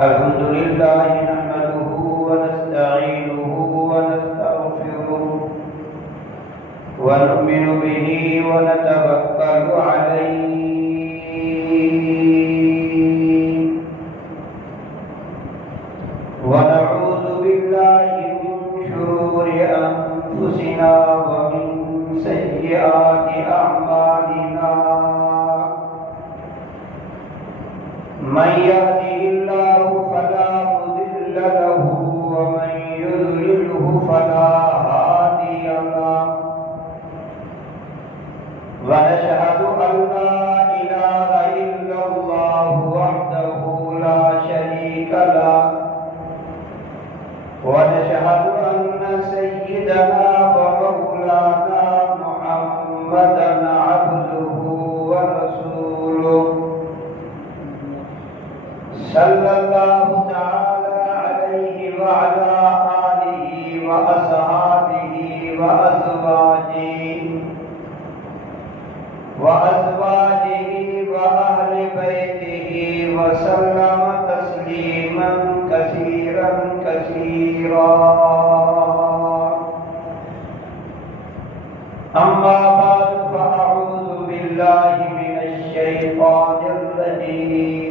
الحمد لله نحمده ونستعينه ونستغفره ونؤمن به ونتوكل عليه ونعوذ بالله من شرور أنفسنا ومن سيئات أعمالنا من يهده الله فلا مضل له ومن يضلله فلا هادي له ونشهد أن لا إله إلا الله وحده لا شريك له ونشهد أن سيدنا ومولانا محمدا عبده ورسوله صلى الله تعالى عليه وعلى آله وأصحابه وأزواجه وأهل بيته وسلم تسليما كثيرا كثيرا أما بعد فأعوذ بالله من الشيطان الرجيم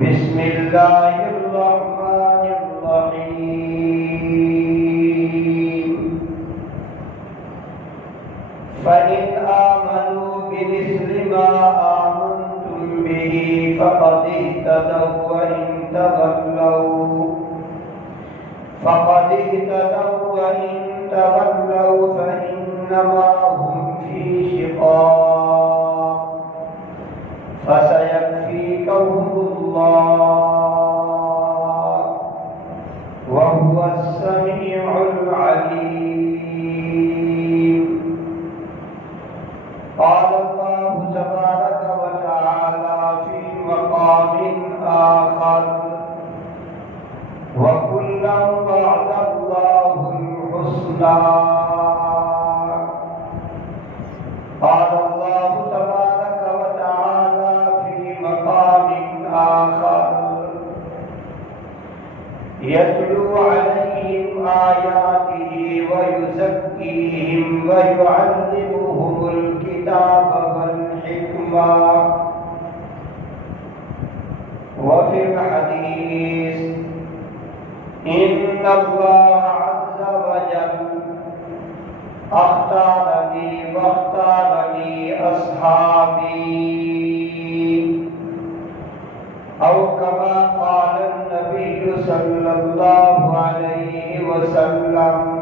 بسم الله الرحمن الرحيم فإن آمنوا بمثل ما آمنتم به فقد اهتدوا وإن تولوا فإنما هم في شقاق فسيكفيكهم الله وهو السميع العليم قال الله تبارك وتعالى في مقام آخر وكلا وعد الله الحسنى قال الله تبارك وتعالى في مقام آخر يتلو عليهم آياته ويزكيهم ويعلمهم الكتاب والحكمة وفي الحديث إن الله عز وجل اختارني واختار لي أصحابي أو كما قال النبي صلى الله عليه وسلم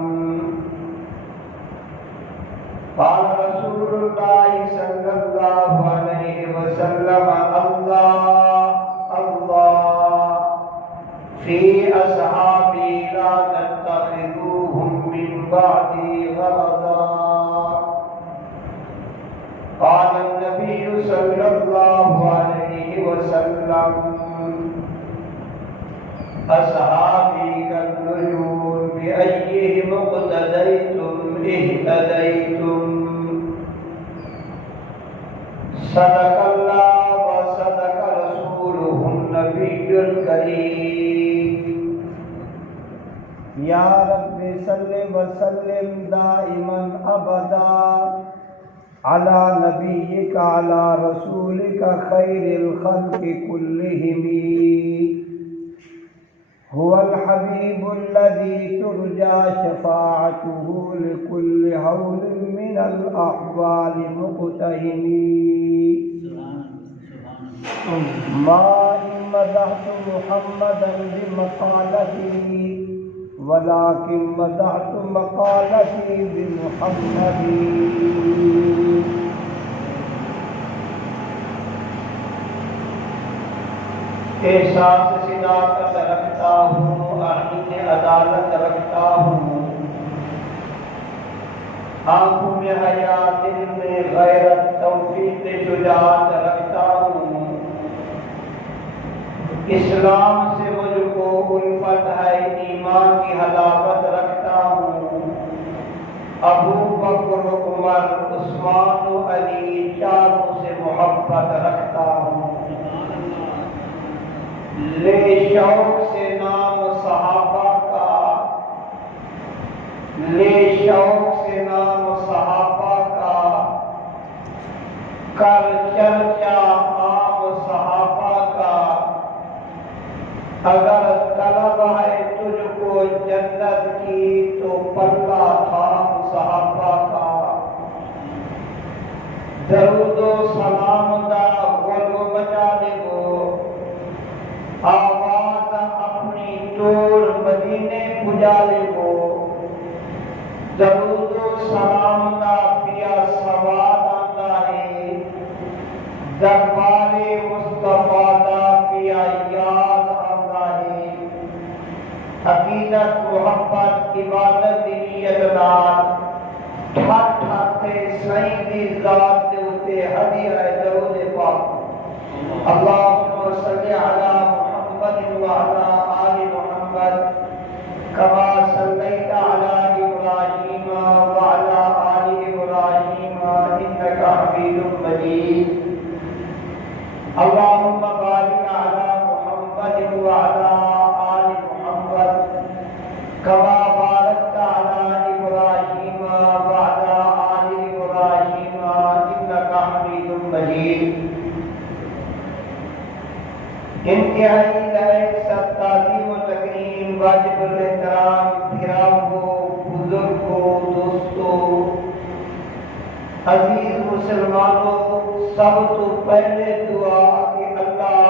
قال رسول الله صلى الله عليه وسلم الله في أصحابي لا تتخذوهم من بعدي غرضا قال النبي صلى الله عليه وسلم أصحابي كالنجوم بأيهم اقتديتم اهتديتم صدق الله وصدق رسوله النبي الكريم يا رب صل وسلم دائما أبدا على نبيك على رسولك خير الخلق كلهم هو الحبيب الذي ترجى شفاعته لكل هول من الأحوال مقتهم ما إن مدحت محمدا بمقالته ولكن مدحت مقالتي بمحمد احساس صداقت رکھتا ہوں آئین عدالت رکھتا ہوں آنکھوں میں حیا دل میں غیرت توفیق شجاعت رکھتا ہوں اسلام سے مجھ کو الفت ہے ایمان کی حلاوت رکھتا ہوں ابو بکر عمر عثمان عثمان و علی چاروں سے محبت رکھتا ہوں۔ لے شوق سے نام صحابہ کا، لے شوق سے نام صحابہ کا، کر چرچا عام صحابہ کا۔ اگر طلب ہے تجھ کو جنت کی تو پلہ تھام صحابہ کا۔ درود و سلام دا غلو بچا دے گو، آواز اپنی ٹول مدینے پجا لے گو۔ درود و سلام دا پیا سواد آتا ہے، دربار مصطفیٰ دا پیا یاد آتا ہے۔ عقیدت محبت عبادت نیت نال ٹھٹ ٹھاتے سائیں دی ذات دے اتے ہدیہ درود پاک۔ اللہم صلی علی محمد وعلی آل محمد کما صلیت علی ابراہیم وعلی آل ابراہیم انک حمید مجید۔ اللہم بارک علی محمد وعلی آل محمد کما بارکت علی ابراہیم وعلی آل ابراہیم انک حمید مجید۔ انتہائی لائق سب تعظیم و تکریم واجب الاحترام بھیراؤں بزرگوں دوستوں عزیز مسلمانوں، سب تو پہلے دعا کہ اللہ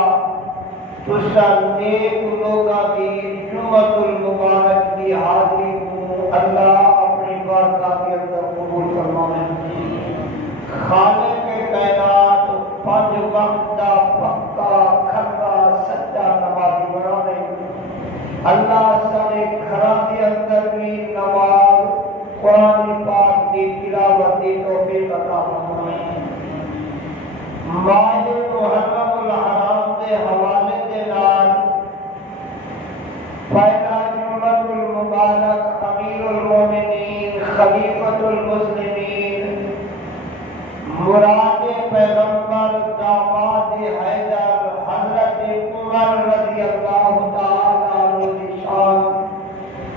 تسا نیک لوگاں دی جمعۃ المبارک کی حاضری کو اللہ اپنی بارگاہ کے اندر قبول فرمائے۔ خالق کائنات پانچ وقت دا پکا کھرا سچا نمازی بنا دے۔ اللہ سارے گھراں دے اندر بھی نماز قرآن پاک دی تلاوت دی توفیق عطا فرمائے۔ ماہ محرم الحرام دے حوالے دے نال پہلا جمعۃ المبارک امیر المومنین خلیفۃ المسلمین مراد پیغمبر داماد حیدر حضرت عمر رضی اللہ تعالیٰ عنہ شان،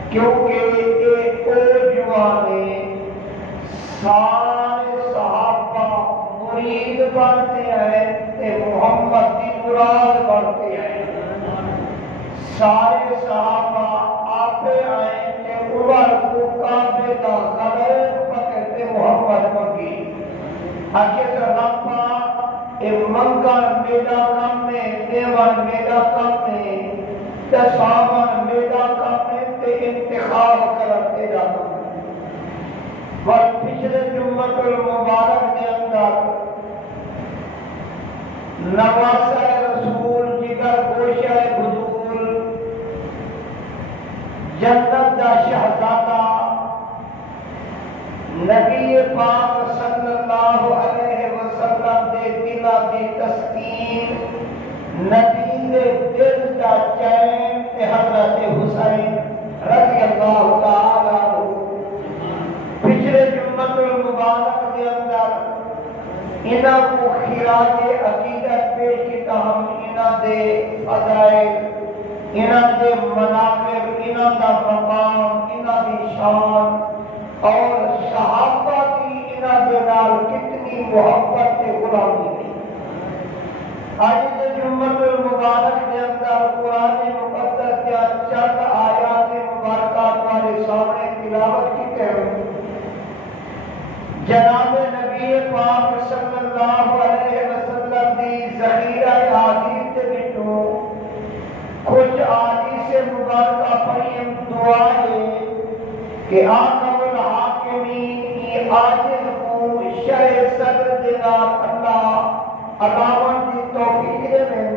کیونکہ ایک جوانے سارے صحابہ مرید بنتے ہیں تے محمد کی مراد بنتے ہیں۔ سارے صحابہ آپے آئے کہ عمر کو کعبے دا غلط پکڑتے محمد منگی۔ حقیقت ربا اے منگا میرا کام میں، دیوان میرا کام میں، تصاون میرا کام میں، تے انتخاب کرتے جاتا ہے۔ اور پچھلے جمعۃ المبارک کے اندر نواسہ رسول جگر گوشہ حضور جنت دا شہزادہ نبی پاک صلی اللہ علیہ وسلم دے دلہ دی تسکین، نبی دے دل دا چین تے حضرت حسین رضی اللہ تعالیٰ عنہ۔ پچھلے جمعۃ المبارک کے اندر انہاں کو خراج عقیدت پیش کیتا، ہم انہاں دے فضائل، انہاں دے مناقب، انہاں دا مقام، انہاں دی شان اور صحابہ کی انہاں دے نال کتنی محبت تے غلامی تھی۔ آج کے جمعۃ المبارک کے اندر قرآن مقدس کے چند آیات مبارکات ہمارے سامنے تلاوت کی ہیں۔ جناب نبی پاک صلی اللہ علیہ وسلم دی ذخیرہ حدیث کے وچوں کچھ احادیث مبارکہ پڑھی دعا ہے کہ آقا الحاکمین کی عاجز کو شہ صدر جناب اللہ عطاون دی توفیق دے میں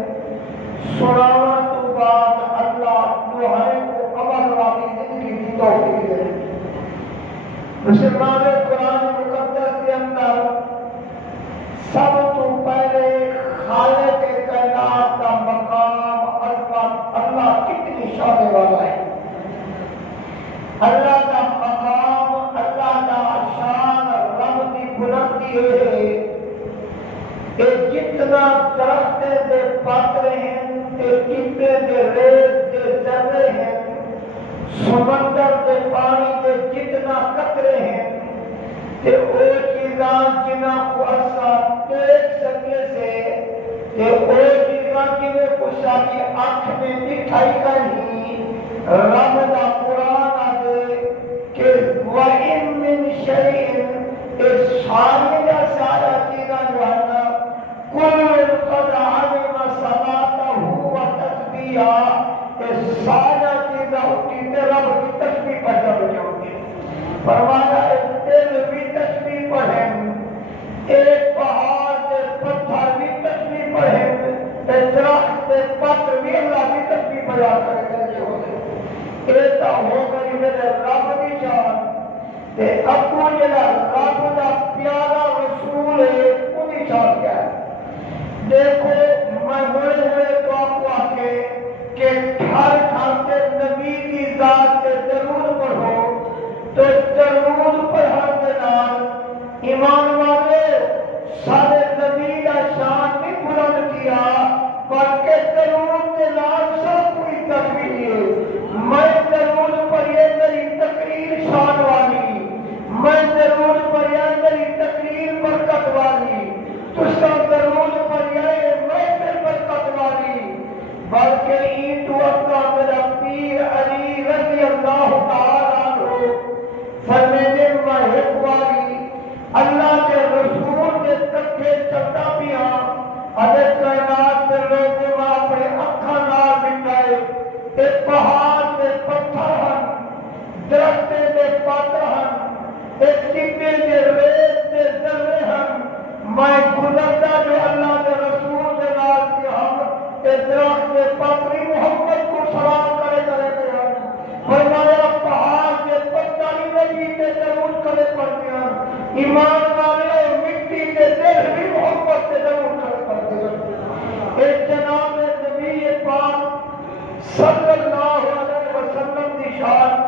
سنانا تو بعد اللہ دعائیں کو عمل والی زندگی دی توفیق دے۔ مسلمان قرآن مقدس کے اندر سب تو پہلے خالق کائنات کا مقام عظمت اللہ کتنی شان والا ہے۔ اللہ کا مقام، اللہ کا شان، رب کی بلندی یہ ہے کہ جتنا درخت دے پاترے ہیں تے ٹپے دے ریت دے ذرے ہیں سمندر دے پانی دے جتنا قطرے ہیں تے او چیزاں جنہاں کو اسا دیکھ سکے سے تے او چیزاں جنہیں کو ساری آنکھ میں دکھائی کرنی رب دا قرآن آدھے کہ وَإِن مِّن شَيْءٍ اس ساری دا سارا چیزاں جو ہے نا کل قد علم صلاتہ و تسبیحہ اس سارا چیزاں اٹھی تے رب کی تسبیح پڑھتا بجاؤ گے فرمایا دل بھی تسبیح پڑھیں ایک پہاڑ سے پتھر بھی تسبیح پڑھیں ایک درخت سے پتھر بھی اللہ بھی تسبیح پڑھا کرے ایسا ہو گئی میرے رب بھی جان تے ابو جلا رب دا پیارا رسول ہے انہی جان گیا دیکھو میں ہوئے ہوئے تو آپ کو آکے کہ ہر کھانتے نبی کی ذات سے ضرور پڑھو تو ضرور پڑھا کے نال ایمان والے سارے نبی کا شان نہیں بلند کیا بلکہ ضرور کے نال سب کوئی تکبیر میں ضرور پڑھیے میری تقریر شان والی میں ضرور پڑھیا میری تقریر برکت والی تو سب ضرور پڑھیا میں پھر برکت والی بلکہ این تو اپنا میرا پیر علی رضی اللہ تعالیٰ عنہ فرمینے محب والی اللہ کے رسول کے تکھے چلتا پیا اگر کائنات کے لوگوں میں اپنے اکھا نال بٹھائے ایک پہاڑ دے پتھر ہن درخت دے پاتر ہن ایک ٹپے دے ریت دے ذرے ہن میں گزرتا جو اللہ کے رسول کے نال کی ہم ایک درخت دے پاتری محمد کو سلام کرے گئے فرمایا پہاڑ کے پتھر نبی کے ضرور کرے پڑتے ہیں ایمان والے مٹی کے دل بھی محمد سے ضرور کرے پڑتے ہیں ایک جناب نبی پاک صلی اللہ علیہ وسلم کی شان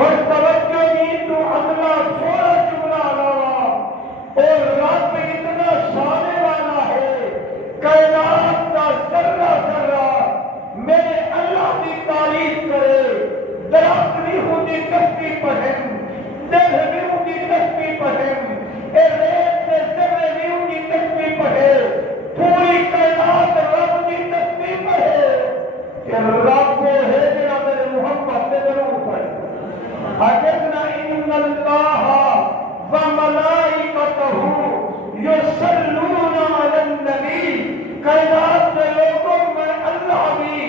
اور توجہ نہیں تو اگلا سورہ جملہ علاوہ اور رب اتنا شانے والا ہے کائنات کا ذرہ ذرہ میرے اللہ کی تعریف کرے درخت بھی ہوں گی تسبیح پڑھیں دل بھی ہوں گی تسبیح پڑھیں اے ریت میں ذرے بھی ہوں گی تسبیح پڑھے پوری کائنات رب کی تسبیح پڑھے کہ رب کو ہے جنا میرے محمد سے ضرور پڑھے اجرنا ان اللہ وملائکتہ یصلون علی النبی کائنات کے لوگوں میں اللہ بھی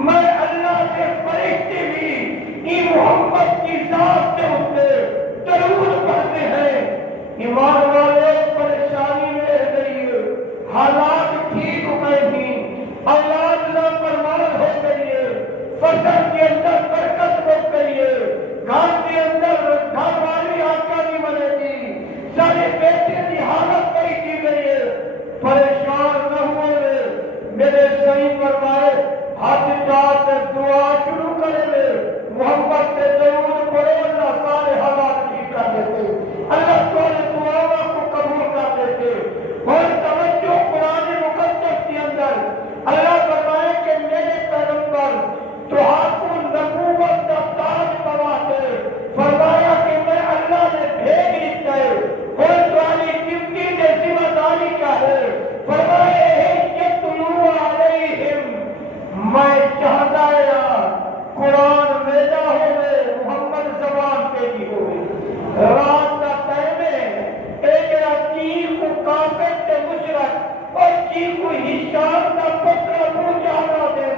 میں اللہ کے فرشتے بھی ای محمد کی ذات سے ہوتے ضرور پڑھتے ہیں ایمان والے پریشانی میں رہ گئی حالات ٹھیک ہو گئے نہیں اولاد نافرمان ہو گئی ہے فصل کے اندر برکت ہو گئی ہے گھر کے اندر گھر والی آقا نہیں بنے گی سارے بیٹے کی حالت بڑی کی گئی ہے پریشان نہ ہوئے میرے صحیح فرمائے ہاتھ چاہ کر دعا شروع کرے لے محمد سے ضرور پڑھو اللہ سارے حالات ٹھیک کر دیتے اللہ سارے دعاؤں کو قبول کر دیتے اور توجہ قرآن مقدس کے اندر اللہ فرمائے کہ میرے پیغمبر تو آپ کو نبوت کا تاج پواتے فرمایا کہ میں اللہ نے بھیج دیتا ہے اور تمہاری ڈیوٹی میں ذمہ داری کیا ہے فرمائے یتلو علیہم میں چاہتا ہے قرآن بھیجا ہوئے محمد زبان بھیجی ہوئے رات کا ٹائم ہے ایک چیز کو کافر سے مشرک اور چیز کو ہشام کا پتر پہنچا رہا دے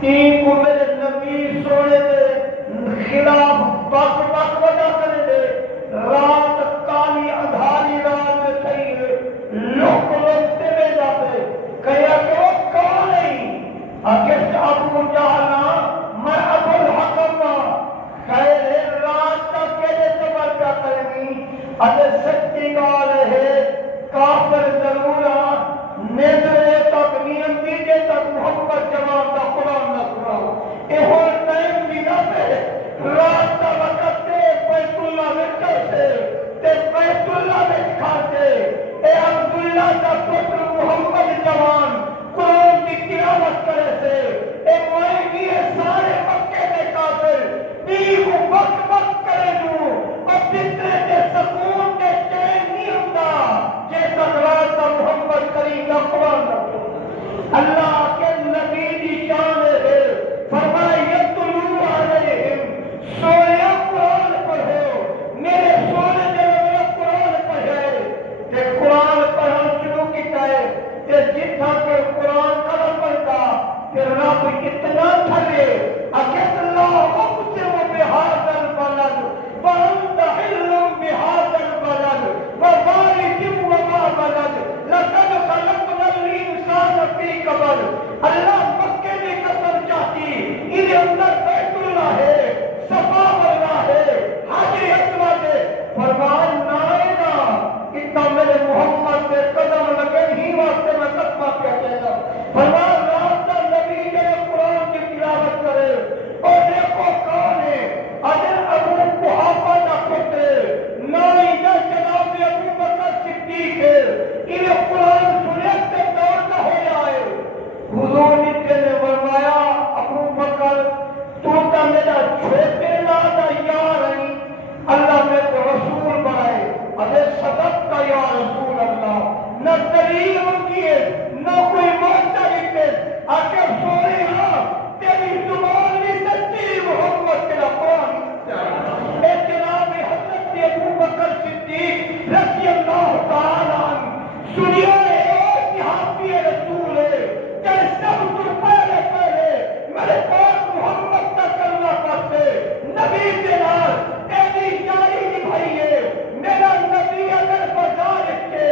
تین کو میرے نبی سوڑے دے خلاف بک بک وجہ کرے دے رات کالی ادھاری رات میں صحیح ہے لوگ لوگتے میں جاتے کہیا کہ وہ کون نہیں اگر ابو جہانا میں ابو الحکم خیر رات کا کہنے سبر کا کرنی اگر سچی گال ہے کافر ضرور نیدرے تک نیم دیجے تک محمد جواب کا قرآن نہ سنا یہ ہو ٹائم بھی نہ پہ رات کا وقت دے رب اتنا تھلے اکت اللہ اقسم بہذا البلد وانت حل بہذا البلد ووالد وما بلد لقد خلقنا الانسان فی کبد. اللہ مکے میں قسم چاہتی انہیں اندر بیت اللہ ہے, صفا اللہ ہے, حج اسود ہے. فرمان نائے نا اتنا میرے محمد کے قدم لگے ہی واسطے میں قدمہ پہ کہتا. فرمان راستہ نبی کے قرآن کی تلاوت کرے اور دیکھو کون ہے اجل ابو قحافہ نہ پتر نائی نہ جناب ابو بکر صدیق ہے. انہیں قرآن سنے سے دوڑتا ہو جائے. حضور نے فرمایا ابو بکر تو کا میرا چھوٹے لادا یار ہے, اللہ میں کو رسول بنائے. ارے صدق کا یا رسول اللہ. نہ دلیل ہوتی ہے نہ کوئی مانتا ہے. آخر سونے ہاں تیری زبان میں سچی محمد تیرا قرآن. اے جناب حضرت ابو بکر صدیق رضی اللہ تعالیٰ عنہ سنیے ایک صحابی رسول ہے کہ سب تو پہلے میرے پاس محمد کا کلمہ پڑھتے نبی کے نال تیری یاری نبھائیے. میرا نبی اگر بازار کے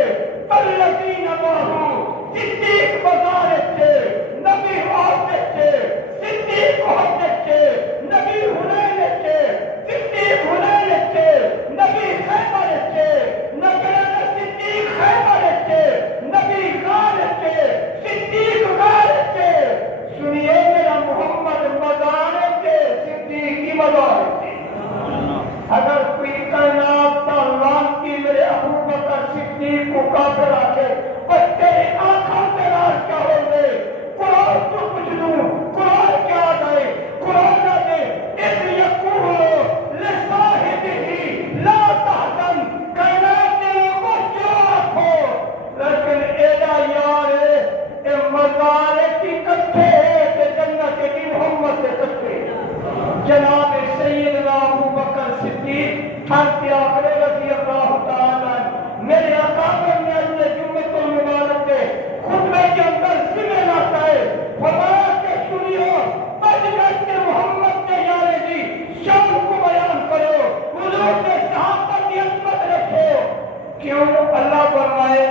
الذین معه صدیق بازار کے نبی عہد کے صدیق عہد کے نبی حنین کے صدیق حنین کے نبی خیبر کے نگران صدیق خیبر کے نبی غار کے صدیق غار کے. سنیے میرا محمد مزار کے صدیقی مزار کے. اگر کوئی کائنات کا لانتی میرے ابو بکر صدیق کو کافر آکے اور تیرے آنکھوں سے راز کیا ہو گئے. قرآن تو کچھ دوں, قرآن کیا آئے, قرآن آئے اس یقولو لصاحبہ لا تحزن. کائنات کے لوگوں جو آنکھو لیکن ایڈا یار ہے اے مزارے کی کٹھے ہے کہ جنت کی محمد سے کٹھے. جناب سیدنا ابو بکر صدیق ہنستے آخرے رضی اللہ تعالیٰ میرے اکابر میں اجلے جمعۃ المبارک کے خطبے کے اندر سمے لاتا ہے. فرمایا کہ سنیو مجلس کے محمد کے یارے جی شان کو بیان کرو, حضور کے صحابہ کی عظمت رکھو. کیوں اللہ فرمائے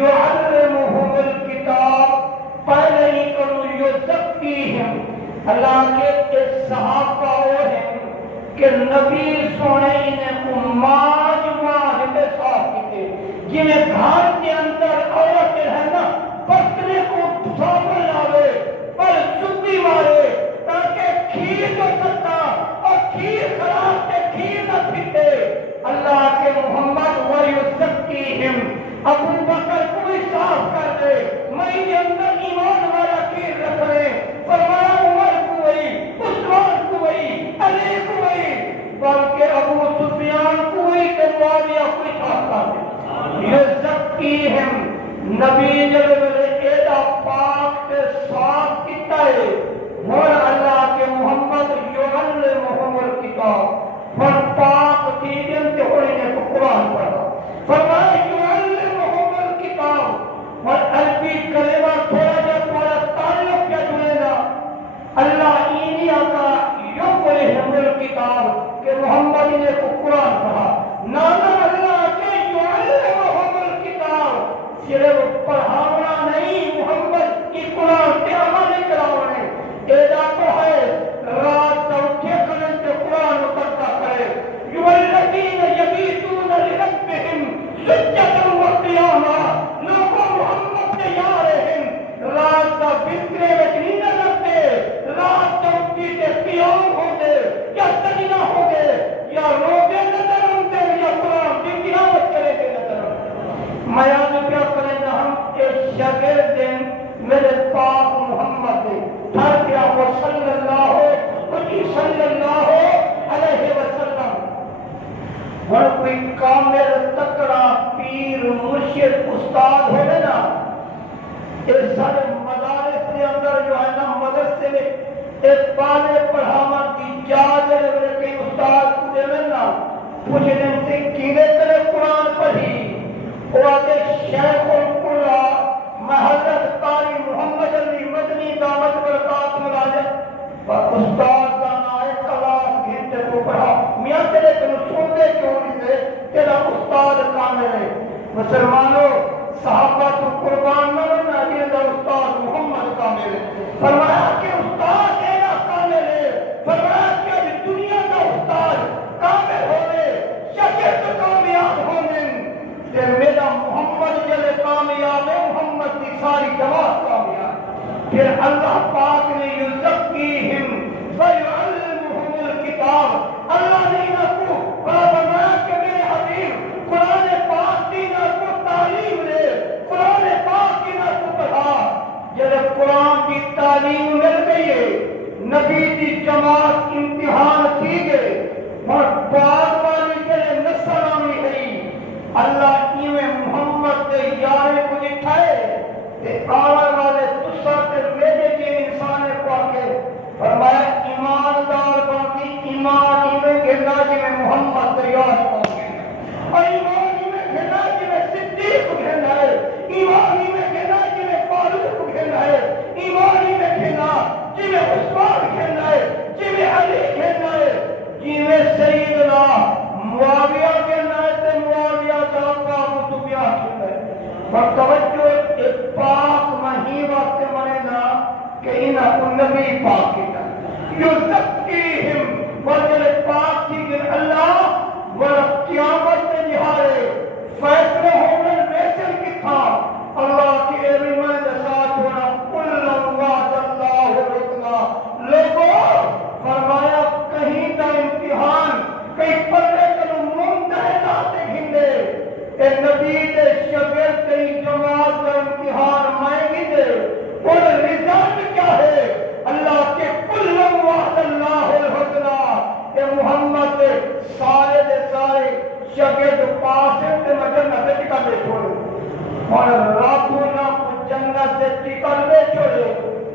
یعلمہم الکتاب, پہلے ہی کرو یزکیہم. اللہ کے صحابہ وہ ہیں کہ نبی سونے انہیں کو ماج کے صاف کیتے. جنہیں گھر کے اندر عورتیں ہیں نا پتنے کو صابن لاوے پر سکی مارے تاکہ کھیر ہو سکتا اور کھیر خراب سے کھیر نہ پھٹے. اللہ کے محمد وَيُزَكِّيهِمْ ابو بکر کو بھی صاف کر دے. میں کے اندر ایمان والا کھیر رکھ رہے. فرمایا عمر کو وہی, عثمان کو وہی, علی کو وہی, بلکہ ابو سفیان کو وہی کہ معاویہ کوئی چھاتا ہے. یزکیہم نبی جب ایڈا پاک سے صاف کیتا ہے. اور اللہ کے محمد یعلمہم الکتاب اور پاک چیزیں سے ہونے نے قرآن پڑھا. فرمایا یعلمہم الکتاب اور عربی کلمہ تھوڑا جا تھوڑا تعلق کیا جڑے گا. اللہ اینی آقا یعلمہم الکتاب کہ محمد نے قرآن پڑھا. نانا اللہ کے یعلمہم الکتاب صرف پڑھاونا نہیں, محمد کی قرآن کے عمل کراونے. ایڈا تو ہے رات اٹھے کرن سے قرآن اترتا کرے. یوالذین یبیتون لربہم سجدا وقیاما. لوگوں محمد کے یار ہیں رات کا بسترے میں نہیں لگتے, رات چوکی سے قیام ہو گئے یا سجدہ ہو گئے یا روزے نظر آتے یا قرآن کی تلاوت کرے گے نظر آتے. میان کیا کریں گے ہم ایک شاگرد دن میرے پاک محمد نے تھر کیا وہ صلی اللہ علیہ وسلم. اور کوئی کامل تکڑا پیر مرشد استاد ہے نا, اس سارے مدارس کے اندر جو ہے نا مدرسے میں ایک پالے پڑھاوا کی جاجر میرے کئی استاد پورے میں نا پوچھنے سے کینے کرے قرآن پڑھی. وہ آگے شیخ القرآن حضرت قاری محمد علی مدنی دامت برکات مسلمانوں صحابہ تو قربان نہ ہونا یہ استاد محمد کامل ہے فرمایا کہ استاد اینا کامل ہے فرمایا کہ آج دنیا کا استاد کامل ہونے شکر تو کامیاب ہونے کہ میرا محمد جلے کامیاب ہے محمد کی ساری جماعت کامیاب پھر اللہ پاک نے یزکیہم ویعلمہم الکتاب اللہ نے انہوں کو فرمایا کہ میرے حبیب قرآن پاک کی نہ کو تعلیم دے قرآن پاک کی نہ کو پڑھا جب قرآن کی تعلیم مل گئی ہے نبی کی جماعت امتحان تھی گئے اور بعد والی جلے نسل آمی ہے اللہ ایویں محمد کے یارے کو دکھائے کہ آوار والے تسا کے میرے کے انسان کو آکے فرمایا ایماندار باقی ایمان ایویں گھرنا جی میں محمد تیار پہنچے اور ایمان ایویں گھرنا جی میں صدیق کو گھرنا ہے ایمان ایویں گھرنا جی میں فاروق کو گھرنا ہے ایمان ایویں گھرنا جی میں عثمان گھرنا ہے جی میں علی گھرنا ہے جی میں سیدنا معاویہ گھرنا ہے تے معاویہ جاپا مطبیہ گھرنا ہے اور توجہ ایک پاک مہی وقت مرینا کہ انہا نبی پاک کی یزکیہم وجل پاک کی کہ اللہ ورب قیامت میں نہارے فیصلے ہونے ویسل کی تھا اللہ کی ایوی میں ساتھ ہونا کلن وعد اللہ رکنا لوگوں فرمایا کہیں دا امتحان کہیں پڑھنے کنو ممتحنات گھندے اے نبی دے شگر کئی جماعت کا امتحان مائیں گی دے اور رزالت کیا ہے اللہ کے کلن وعد اللہ الحسنہ اے محمد دے سارے شگرد پاسے تے جنت سے ٹکا لے چھوڑے اور راتوں نہ جنت سے ٹکا لے چھوڑے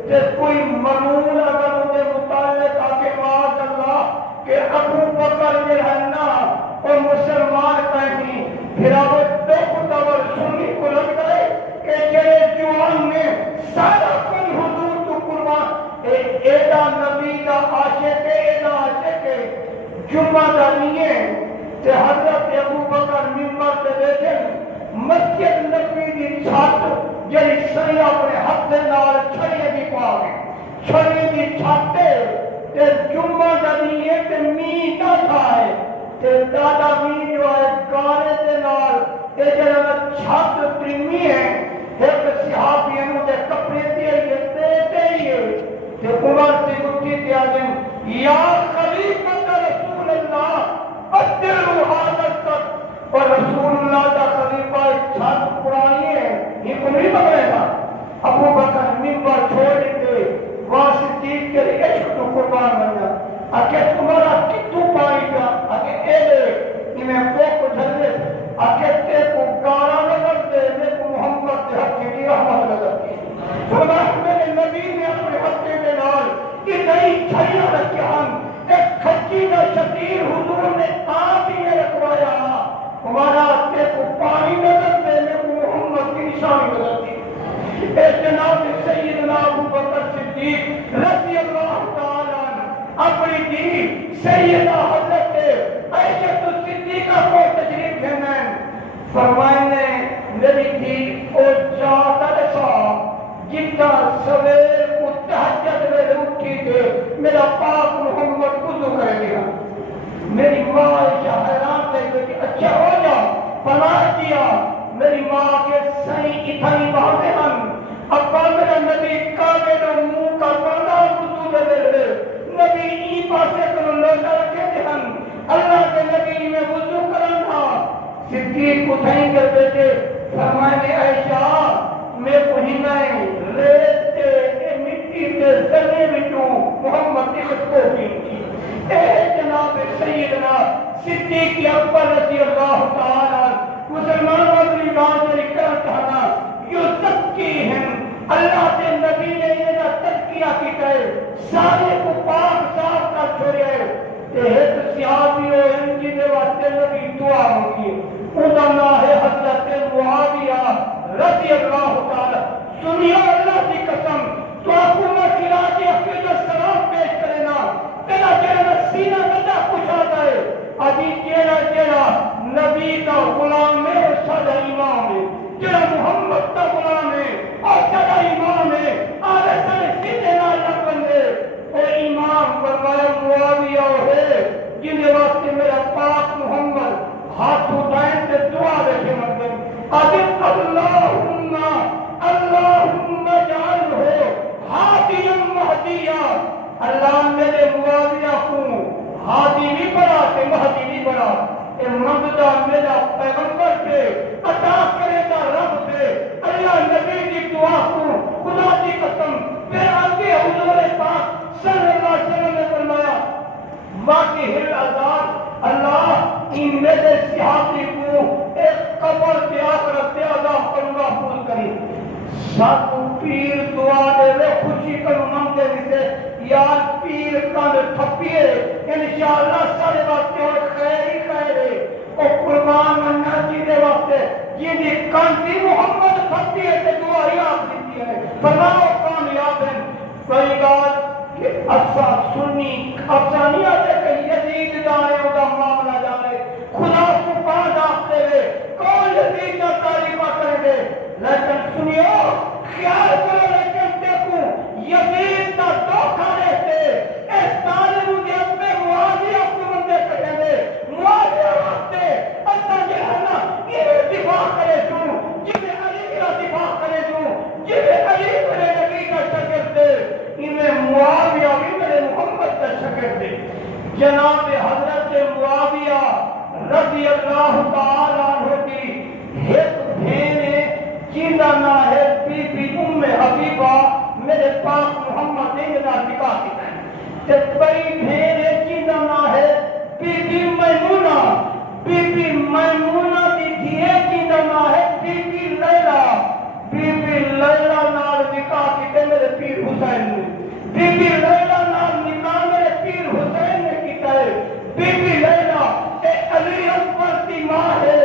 تے کوئی منون اگر مجھے متعلق آکے معاذ اللہ کہ ابو بکر جو ہے نا اور مسلمان کہیں پھر اب دو خطور سنی کو لگ گئے کہ جلے جوان نے سارا کن حضور تو قربان ایدہ نبی دا عاشق ایدہ عاشق جمعہ دا نہیں ہے کہ حضرت ابو بکر ممبر سے دیکھیں مسجد نبی دی چھت جلی سری اپنے حد نال چھڑیے بھی پاوے چھڑیے بھی چھاتے تے جمعہ دا نہیں ہے کہ میٹا کھائے تے دادا بھی جو ہے گانے دے نال تے جلنا چھت پریمی ہے ایک صحابی انہوں دے کپڑے دیئے یہ دیتے ہی ہے تے عمر سے گٹھی دیا جن یا خلیفت رسول اللہ بدلو حالت تک اور رسول اللہ دا خلیفہ چھت پرانی ہے یہ کو نہیں پکڑے گا ابو بکر ممبر چھوڑ دیتے واسطیق کے لئے عشق تو قربان بننا آکے تمہارا کتو پائی گا آکے اے لے میں پوک دھلے آکے تے کو گارا نظر دے میں کو محمد دے حق کی رحمت نظر دی فرمایا میرے نبی نے اپنے حق کے نال کہ نئی چھڑیاں رکھے ہم ایک کھچی کا شتیر حضور نے آپ ہی میں رکھوایا ہمارا تے کو پانی نظر دے میں کو محمد کی نشانی نظر دی اے جناب سیدنا ابو بکر صدیق رضی اللہ تعالیٰ اپنی دی سیدہ حضرت عائشہ صدیقہ کو تشریف دینا فرمائنے میری تھی او جاتا رسا جتا سویر کو تحجد میں اٹھی دے میرا پاک محمد وضو کر دیا میری ماں عائشہ حیران لے کہ اچھا ہو جا پناہ کیا میری ماں کے صحیح اتنی باتیں ہم ابا میرا نبی کامل منہ کا کانا وضو دے دے نبی ای پاسے کرو لوٹا رکھے دے ہم اللہ کے نبی میں وضو کرنا صدیق کو تھیں کر بیٹے فرمائنے عائشہ میں کوئی نہیں ریتے اے مٹی کے زمین بچوں محمد کی خود کو بھی اے جناب سیدنا صدیق اکبر رضی اللہ تعالیٰ مسلمان مدنی گاؤں سے کرتا یزکیہم اللہ کے نبی نے یہ تذکیہ کی کہے سارے کو پاک صاف کر چھوڑے کہ ایک صحابی ہو انجی دے واسطے نبی دعا ہوگی انہا نا ہے حضرت معاویہ رضی اللہ تعالی سنیا اللہ کی قسم تو آپ کو میں کراچی عقید السلام پیش کرنا تیرا جیرا سینہ بدا کچھ آتا ہے ابھی جیرا نبی کا غلام میں سادہ امام ساتو پیر دعا دے وے خوشی کرو منگتے ویسے یار پیر کان تھپیے انشاءاللہ سارے واسطے اور خیر ہی خیر ہے او قربان مننا جی دے واسطے جی کانتی محمد تھپیے تے دعا ہی آپ دیتی ہے فرماؤ کامیاب ہیں کوئی گال کہ اچھا سنی افسا نہیں آتے کہ یزید جانے او دا معاملہ جانے خدا کو پاس آتے ہوئے کون یزید کا تعریفہ کریں گے لیکن سنیو خیال کرو لیکن دیکھو یزید کا دھوکہ دیتے اس ظالم کے اپنے معاویہ کو بندے کریں گے معاویہ واسطے اچھا یہ ہے نا یہ دفاع کرے جو جب علی کا دفاع کرے جو جب علی میرے نبی کا شاگرد دے انہیں معاویہ بھی میرے محمد کا شاگرد دے جناب حضرت معاویہ رضی اللہ تعالیٰ عنہ کی ایک بہن جن کا نام ہے بی بی ام حبیبہ میرے پاک محمد نے نکاح کیا تے بڑی بہن ہے جن کا نام ہے بی بی میمونہ دی دھیے جن کا نام ہے بی بی لیلہ نال نکاح کیتے میرے پیر حسین نے بی بی لیلہ نال نکاح میرے پیر حسین نے کیتا ہے بی بی لیلہ اے علی اکبر کی ماں ہے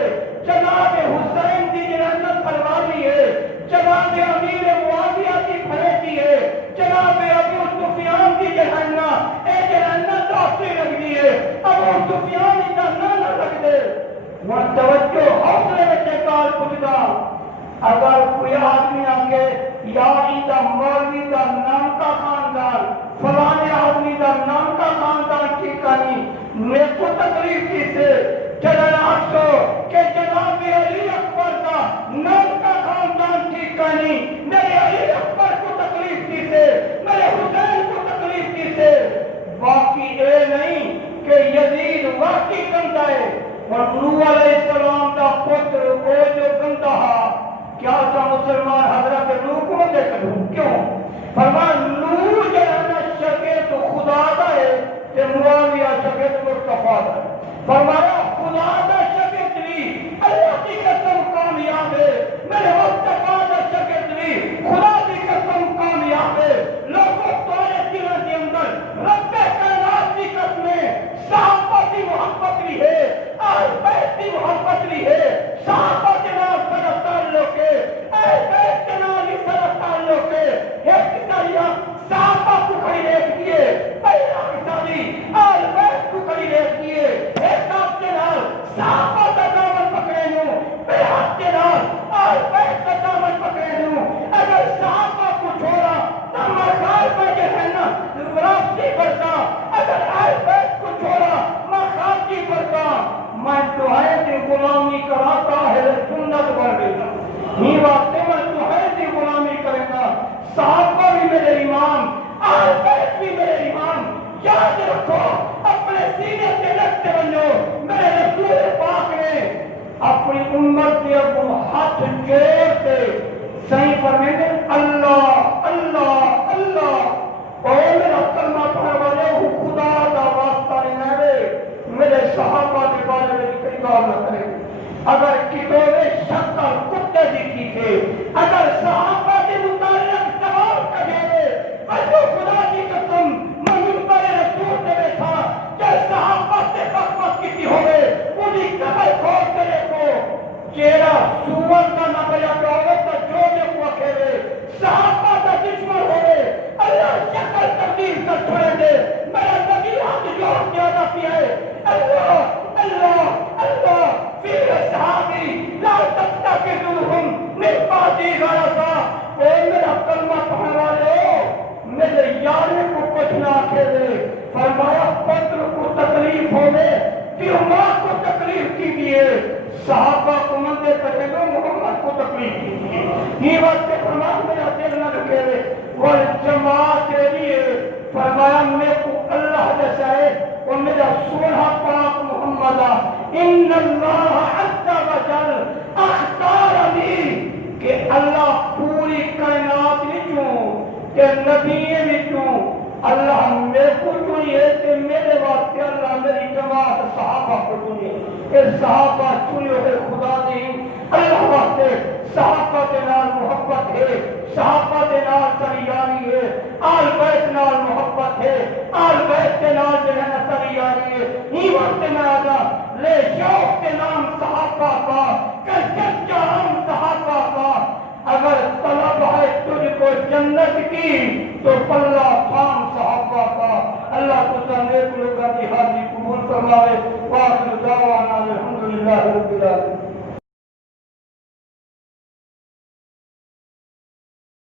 جناب حسین کی جنت پروانی ہے جناب امیر معاویہ کی بھیجی ہے جناب ابو سفیان کی جہنہ اے جہنہ داخلی لگنی ہے ابو سفیان کی جہنہ نہ لگ دے وہ توجہ حوصلے میں چکال پوچھتا اگر کوئی آدمی آگے یاری دا مولوی دا نام کا خاندان فلانے آدمی دا نام کا خاندان ٹھیکا نہیں میں کو تکلیف کی سے چلن آٹھو کہ جناب علی اکبر کا نام کا خاندان ٹھیکا نہیں میرے علی اکبر کو تکلیف کی سے میرے حسین کو تکلیف کی سے باقی اے نہیں کہ یزید واقعی گندہ ہے اور نوح علیہ السلام کا پتر وہ جو گندہ کیا تھا مسلمان حضرت نوح کو دے کروں کیوں فرمان نوح جو ہے نا شاگرد خدا دا ہے کہ معاویہ شاگرد مصطفیٰ دا ہے فرمایا خدا دا شاگرد بھی اللہ کی قسم کامیاب ہے میرے مصطفیٰ دا شاگرد بھی خدا کی قسم کامیاب ہے لوگوں تمہارے دلوں کے اندر رب کائنات کی قسمیں صحابہ کی محبت بھی ہے اہل بیت کی محبت بھی ہے صحابہ کے نام سے تعلق ہے اہل بیت کے نام سے تعلق ہے ایک دریا صحابہ کو کھڑی دیکھ دیے پہلا کتابی اہل بیت کو کھڑی دیکھ دیے ایک آپ کے نام صحابہ کا دامن پکڑے لوں بیعت کے نام اہل بیت کا دامن پکڑے لوں اگر صحابہ کو چھوڑا تو مخال پر جہنم راستی برتا اگر اہل بیت کو چھوڑا مخال کی برتا میں تمہیں دی غلامی کراتا ہے سنت بن گیا ہی واسطے میں تمہیں دی غلامی کرے گا صحابہ بھی میرے امام اہل بیت بھی میرے امام یاد رکھو اپنے سینے سے لگتے بنو میرے رسول پاک نے اپنی امت کے ابو ہاتھ جوڑ سے صحیح فرمائیں اللہ اللہ اللہ اور میرا کلمہ پڑھنے والے ہو خدا دا واسطہ نہیں میرے صحابہ کے بارے میں کئی بار نہ کرے اگر کتنے شکل کتے دیکھی تھے اگر صحابہ کے متعلق سوال کرے اجو خدا کی قسم منبر رسول سے بیٹھا کہ صحابہ سے بخبت کسی ہوئے مجھے قبر کھول کرے کو چہرہ سور کا نہ بیا کہ عورت کا جو کو اکھیرے صحابہ کا دشمن ہوئے اللہ شکل تبدیل کر چھوڑے دے میرا نبی ہاتھ جوڑ کے آدھا پیا ہے اللہ اللہ اللہ فی اصحابی لا تتخذوہم من بعدی غرضا اے میرا کلمہ پڑھنے والے میرے یارے کو کچھ نہ کھیلے فرمایا پتر کو تکلیف ہوئے تیرما کو تکلیف کی دیئے صحابہ کو مندے کرے گا محمد کو تکلیف کی دیئے یہ بات کے فرمان میرا دل نہ رکھے والجماعت لیے فرمایا میں کو اللہ جیسا ہے اور میرا سولہ پاک محمد ان اللہ عز و جل اختارنی کہ اللہ پوری کائنات وچوں کہ نبی وچوں اللہ میرے کو چنیے کہ میرے واسطے اللہ میری جماعت صحابہ کو چنیے کہ صحابہ چنے ہوئے خدا دی اللہ واسطے صحابہ دے نال محبت ہے، صحابہ دے نال سریانی ہے، آل بیت نال محبت ہے، آل بیت دے نال جو ہے نا سریانی ہے. ہی وقت میں آجا لے شوق کے نام صحابہ کا کر چچا ہم صحابہ کا. اگر طلب ہے تجھ کو جنت کی تو پلہ تھام صحابہ کا. اللہ تو نیک لوگوں کی حاضری قبول فرماوے. وآخر دعوانا الحمدللہ رب